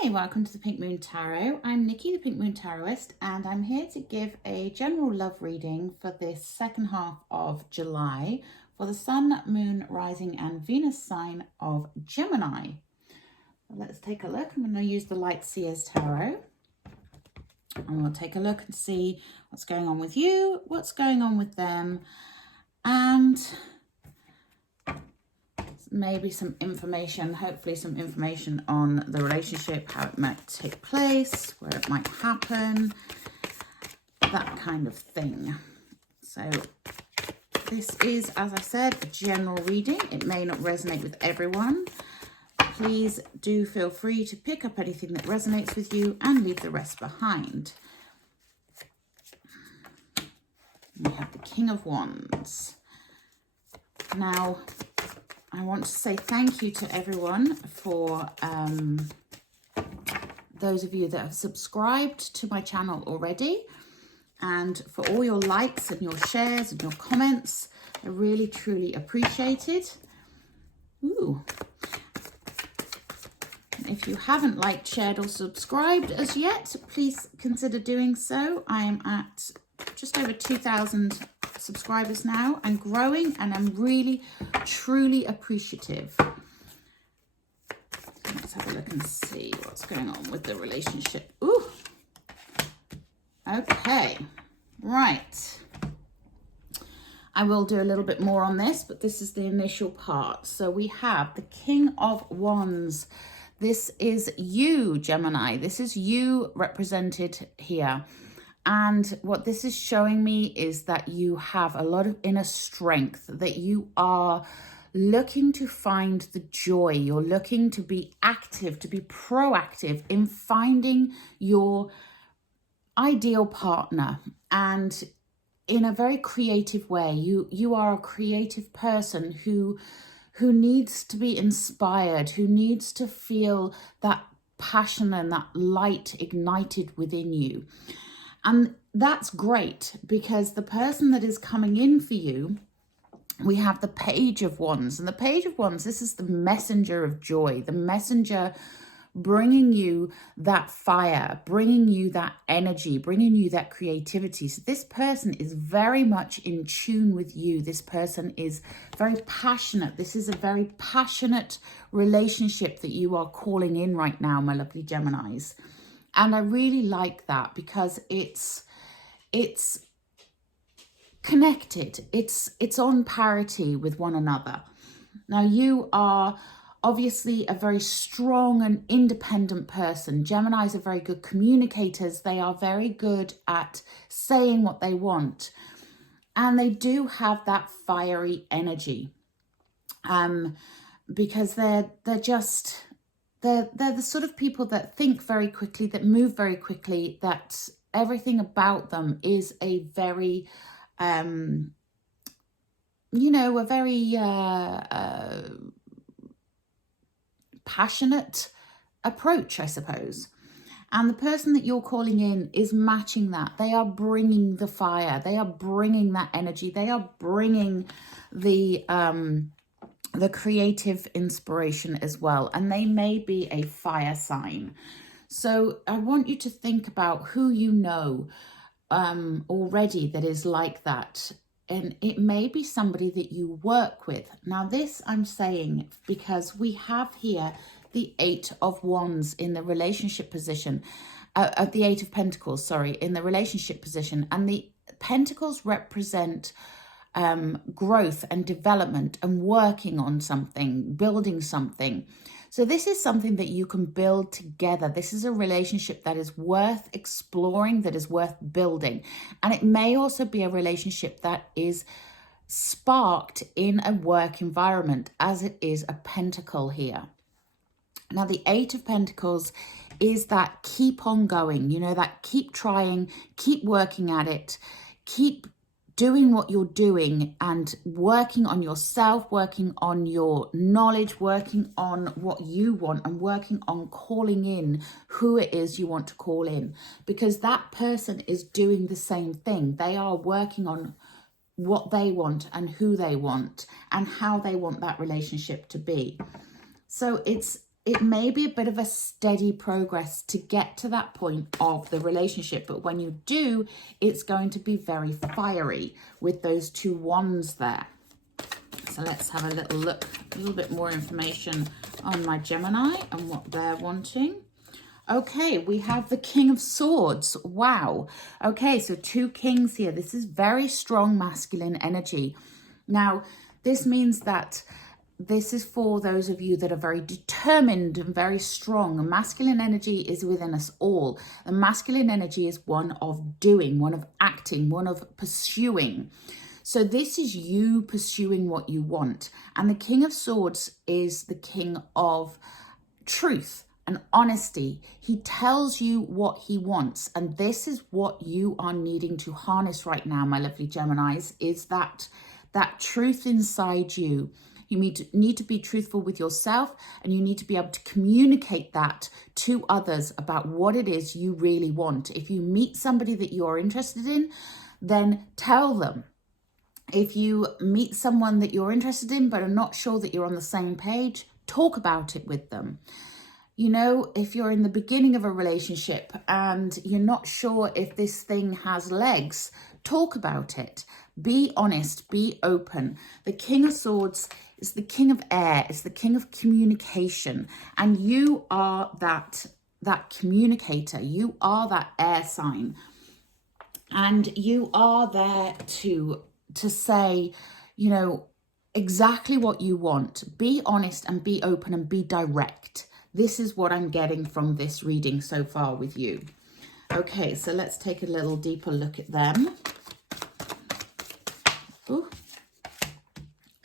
Hi, welcome to the Pink Moon Tarot. I'm Nikki, the Pink Moon Tarotist, and I'm here to give a general love reading for this second half of July for the Sun, Moon, Rising and Venus sign of Gemini. Let's take a look. I'm going to use the Light Seers Tarot. And we'll take a look and see what's going on with you, what's going on with them, and maybe some information, hopefully some information on the relationship, how it might take place, where it might happen, that kind of thing. So this is, as I said, a general reading. It may not resonate with everyone. Please do feel free to pick up anything that resonates with you and leave the rest behind. We have the King of Wands. Now, I want to say thank you to everyone for those of you that have subscribed to my channel already, and for all your likes and your shares and your comments. I really, truly appreciate it. Ooh. If you haven't liked, shared or subscribed as yet, please consider doing so. I am at just over 2,000 subscribers now and growing, and I'm really, truly appreciative. Let's have a look and see what's going on with the relationship. Ooh. Okay. Right. I will do a little bit more on this, but this is the initial part. So we have the King of Wands. This is you, Gemini. This is you represented here. And what this is showing me is that you have a lot of inner strength, that you are looking to find the joy. You're looking to be active, to be proactive in finding your ideal partner, and in a very creative way. You are a creative person who needs to be inspired, who needs to feel that passion and that light ignited within you. And that's great, because the person that is coming in for you, we have the Page of Wands. And the Page of Wands, this is the messenger of joy, the messenger bringing you that fire, bringing you that energy, bringing you that creativity. So this person is very much in tune with you. This person is very passionate. This is a very passionate relationship that you are calling in right now, my lovely Geminis. And I really like that, because it's connected. It's on parity with one another. Now, you are obviously a very strong and independent person. Geminis are very good communicators. They are very good at saying what they want. And they do have that fiery energy. Because they're the sort of people that think very quickly, that move very quickly, that everything about them is a very, a very passionate approach, I suppose. And the person that you're calling in is matching that. They are bringing the fire. They are bringing that energy. They are bringing the creative inspiration as well. And they may be a fire sign. So I want you to think about who you know already that is like that. And it may be somebody that you work with. Now this I'm saying because we have here the Eight of Wands in the relationship position, the Eight of Pentacles, sorry, in the relationship position. And the Pentacles represent growth and development and working on something, building something. So this is something that you can build together. This is a relationship that is worth exploring, that is worth building. And it may also be a relationship that is sparked in a work environment, as it is a pentacle here. Now, the Eight of Pentacles is that keep on going, that keep trying, keep working at it, keep doing what you're doing and working on yourself, working on your knowledge, working on what you want, and working on calling in who it is you want to call in, because that person is doing the same thing. They are working on what they want and who they want and how they want that relationship to be. So it's it may be a bit of a steady progress to get to that point of the relationship. But when you do, it's going to be very fiery with those 2 wands there. So let's have a little look, a little bit more information on my Gemini and what they're wanting. Okay, we have the King of Swords. Wow. Okay, so 2 kings here. This is very strong masculine energy. Now, this means that this is for those of you that are very determined and very strong. And masculine energy is within us all. And masculine energy is one of doing, one of acting, one of pursuing. So this is you pursuing what you want. And the King of Swords is the king of truth and honesty. He tells you what he wants. And this is what you are needing to harness right now, my lovely Geminis, is that truth inside you. You need to be truthful with yourself, and you need to be able to communicate that to others about what it is you really want. If you meet somebody that you're interested in, then tell them. If you meet someone that you're interested in but are not sure that you're on the same page, talk about it with them. You know, if you're in the beginning of a relationship and you're not sure if this thing has legs, talk about it. Be honest, be open. The King of Swords is the king of air, it's the king of communication. And you are that communicator, you are that air sign. And you are there to say, you know, exactly what you want. Be honest and be open and be direct. This is what I'm getting from this reading so far with you. Okay, so let's take a little deeper look at them. Ooh.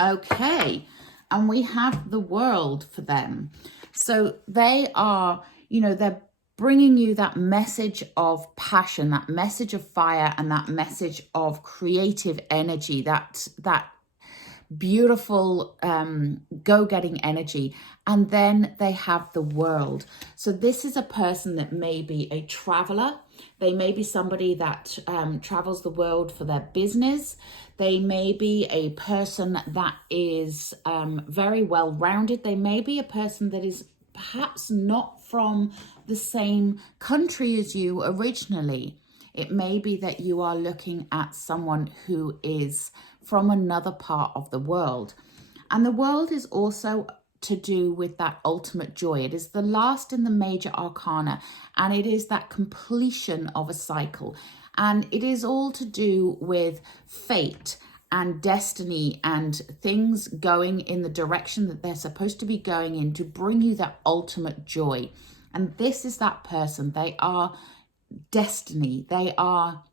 Okay, and we have the World for them. So they are, you know, they're bringing you that message of passion, that message of fire, and that message of creative energy, that beautiful go-getting energy. And then they have the World. So this is a person that may be a traveler. They may be somebody that travels the world for their business. They may be a person that is very well-rounded. They may be a person that is perhaps not from the same country as you originally. It may be that you are looking at someone who is from another part of the world. And the World is also to do with that ultimate joy. It is the last in the major arcana, and it is that completion of a cycle. And it is all to do with fate and destiny and things going in the direction that they're supposed to be going in to bring you that ultimate joy. And this is that person. They are destiny. They are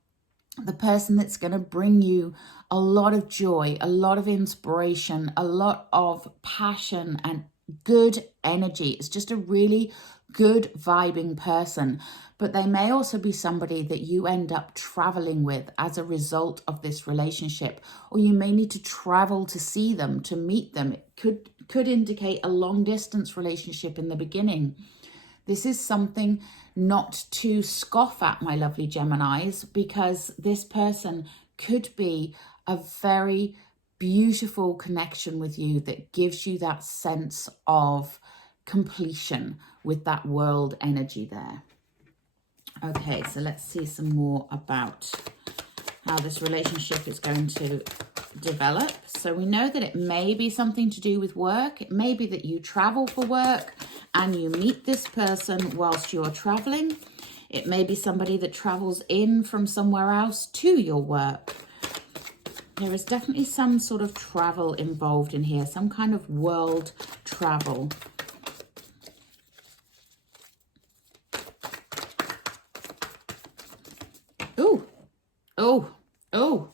the person that's going to bring you a lot of joy, a lot of inspiration, a lot of passion and good energy. It's just a really good vibing person. But they may also be somebody that you end up traveling with as a result of this relationship, or you may need to travel to see them, to meet them. It could indicate a long distance relationship in the beginning. This is something not to scoff at, my lovely Geminis, because this person could be a very beautiful connection with you that gives you that sense of completion with that World energy there. Okay, so let's see some more about how this relationship is going to develop. So we know that it may be something to do with work. It may be that you travel for work and you meet this person whilst you're traveling. It may be somebody that travels in from somewhere else to your work. There is definitely some sort of travel involved in here, some kind of world travel. Ooh, oh, oh,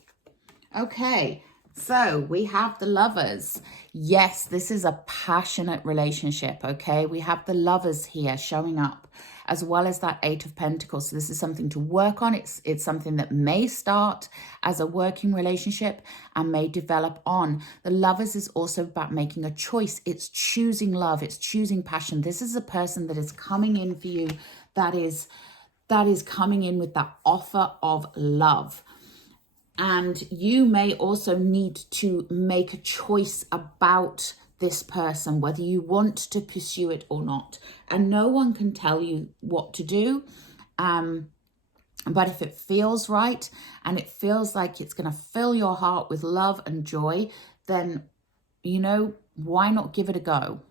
okay. So we have the Lovers. Yes, this is a passionate relationship, okay? We have the Lovers here showing up, as well as that Eight of Pentacles. So this is something to work on. It's something that may start as a working relationship and may develop on. The Lovers is also about making a choice. It's choosing love. It's choosing passion. This is a person that is coming in for you, that is coming in with that offer of love. And you may also need to make a choice about this person, whether you want to pursue it or not. And no one can tell you what to do. But if it feels right and it feels like it's going to fill your heart with love and joy, then, you know, why not give it a go?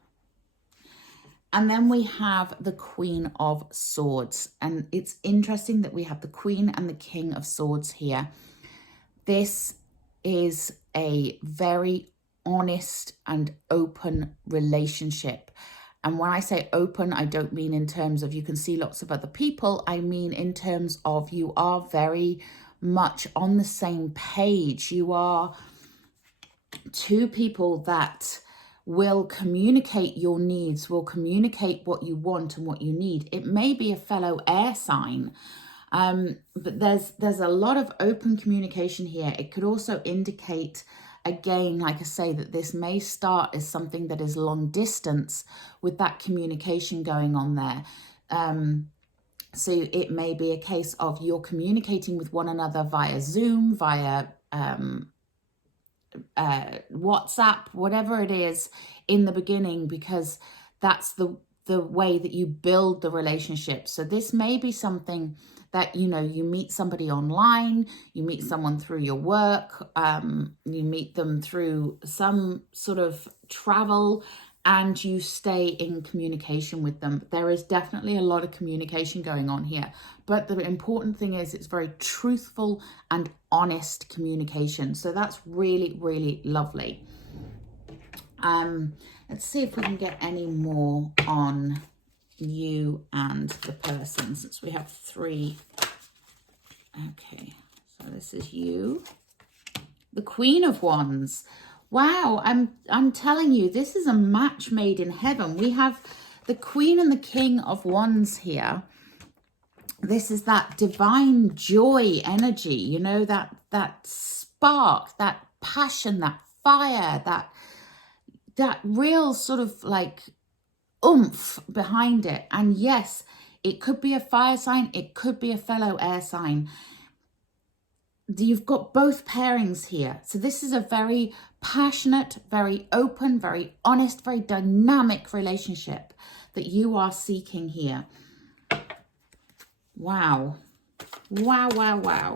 And then we have the Queen of Swords. And it's interesting that we have the Queen and the King of Swords here. This is a very honest and open relationship. And when I say open, I don't mean in terms of you can see lots of other people. I mean in terms of you are very much on the same page. You are two people that will communicate your needs, will communicate what you want and what you need. It may be a fellow air sign, but there's a lot of open communication here. It could also indicate, again, like I say, that this may start as something that is long distance with that communication going on there. So it may be a case of you're communicating with one another via Zoom, via WhatsApp, whatever it is in the beginning, because that's the way that you build the relationship. So this may be something that, you know, you meet somebody online, you meet someone through your work, you meet them through some sort of travel, and you stay in communication with them. There is definitely a lot of communication going on here. But the important thing is it's very truthful and honest communication. So that's really, really lovely. Let's see if we can get any more on you and the person, since we have 3. Okay, so this is you. The Queen of Wands. Wow, I'm telling you, this is a match made in heaven. We have the Queen and the King of Wands here. This is that divine joy energy, you know, that spark, that passion, that fire, that real sort of like oomph behind it. And yes, it could be a fire sign, it could be a fellow air sign. You've got both pairings here. So this is a very passionate, very open, very honest, very dynamic relationship that you are seeking here. Wow. Wow, wow, wow.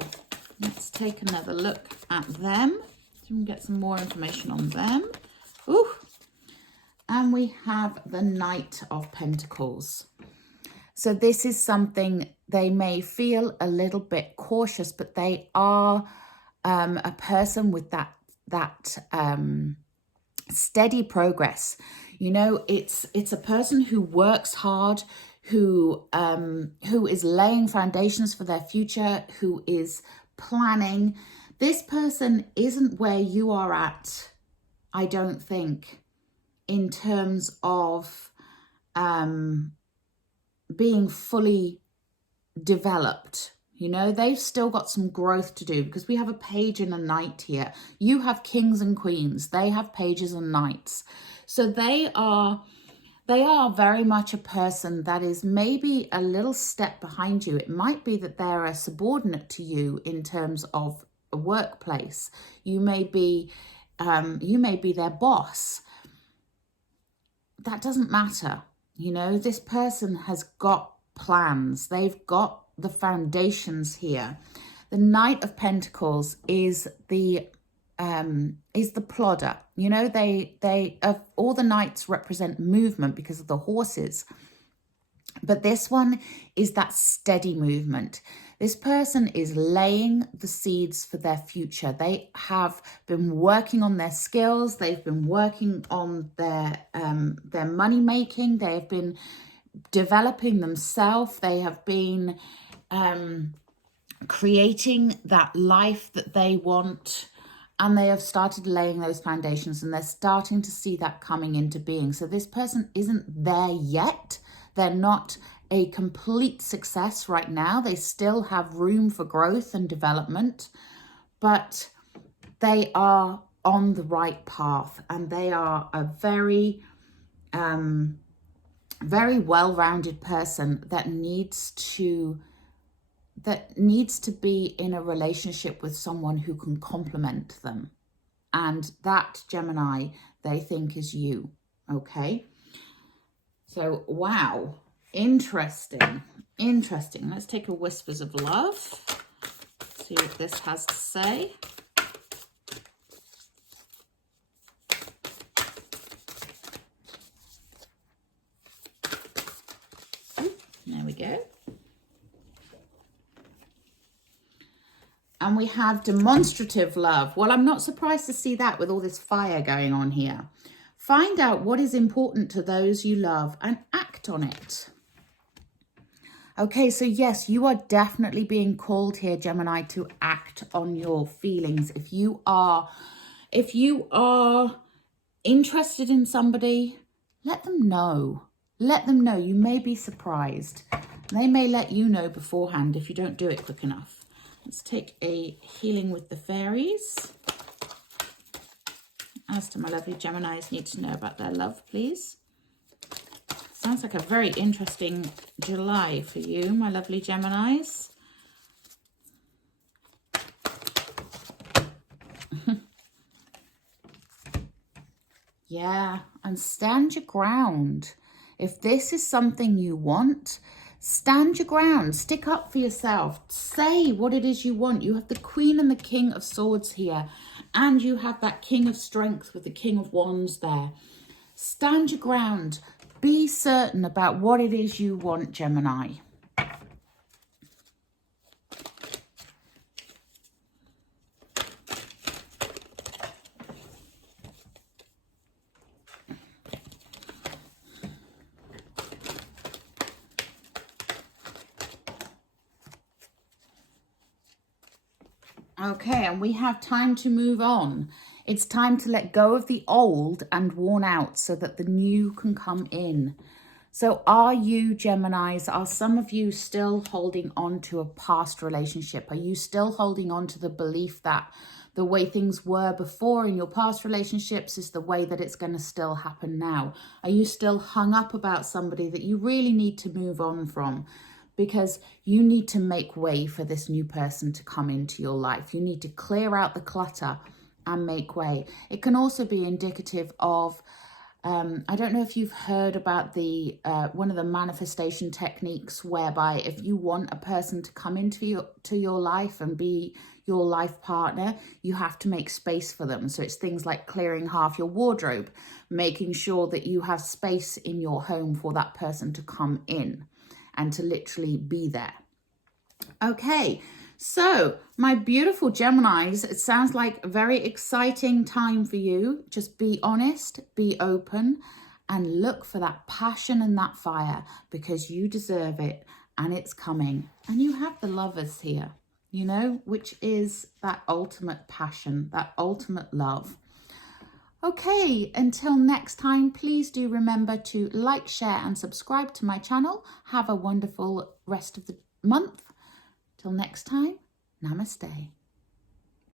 Let's take another look at them so we can get some more information on them. Ooh. And we have the Knight of Pentacles. So this is something, they may feel a little bit cautious, but they are a person with that steady progress. You know, it's a person who works hard, who is laying foundations for their future, who is planning. This person isn't where you are at, I don't think, in terms of being fully developed. You know, they've still got some growth to do, because we have a page and a knight here. You have kings and queens. They have pages and knights. So they are very much a person that is maybe a little step behind you. It might be that they're a subordinate to you in terms of a workplace. You may be their boss. That doesn't matter. You know, this person has got plans. They've got the foundations here. The Knight of Pentacles is the plodder. You know, they all the knights represent movement because of the horses. But this one is that steady movement. This person is laying the seeds for their future. They have been working on their skills. They've been working on their money making. They have been developing themselves. They have been creating that life that they want. And they have started laying those foundations, and they're starting to see that coming into being. So this person isn't there yet. They're not a complete success right now. They still have room for growth and development, but they are on the right path, and they are a very, very well-rounded person that needs to be in a relationship with someone who can complement them. And that, Gemini, they think is you. Okay. So, wow. Interesting. Interesting. Let's take a Whispers of Love. See what this has to say. There we go. And we have demonstrative love. Well, I'm not surprised to see that with all this fire going on here. Find out what is important to those you love and act on it. Okay, so yes, you are definitely being called here, Gemini, to act on your feelings. If you are interested in somebody, let them know. Let them know. You may be surprised. They may let you know beforehand if you don't do it quick enough. Let's take a healing with the fairies. As to my lovely Geminis need to know about their love, please. Sounds like a very interesting July for you, my lovely Geminis. Yeah, and stand your ground. If this is something you want, stand your ground. Stick up for yourself. Say what it is you want. You have the Queen and the King of Swords here. And you have that King of Strength with the King of Wands there. Stand your ground. Be certain about what it is you want, Gemini. Okay, and we have time to move on. It's time to let go of the old and worn out so that the new can come in. So are you, Geminis, are some of you still holding on to a past relationship? Are you still holding on to the belief that the way things were before in your past relationships is the way that it's going to still happen now? Are you still hung up about somebody that you really need to move on from? Because you need to make way for this new person to come into your life. You need to clear out the clutter and make way. It can also be indicative of, I don't know if you've heard about the one of the manifestation techniques whereby if you want a person to come into your life and be your life partner, you have to make space for them. So it's things like clearing half your wardrobe, making sure that you have space in your home for that person to come in and to literally be there. Okay, so my beautiful Geminis, it sounds like a very exciting time for you. Just be honest, be open, and look for that passion and that fire, because you deserve it and it's coming. And you have the Lovers here, you know, which is that ultimate passion, that ultimate love. Okay, until next time, please do remember to like, share and subscribe to my channel. Have a wonderful rest of the month. Till next time, namaste.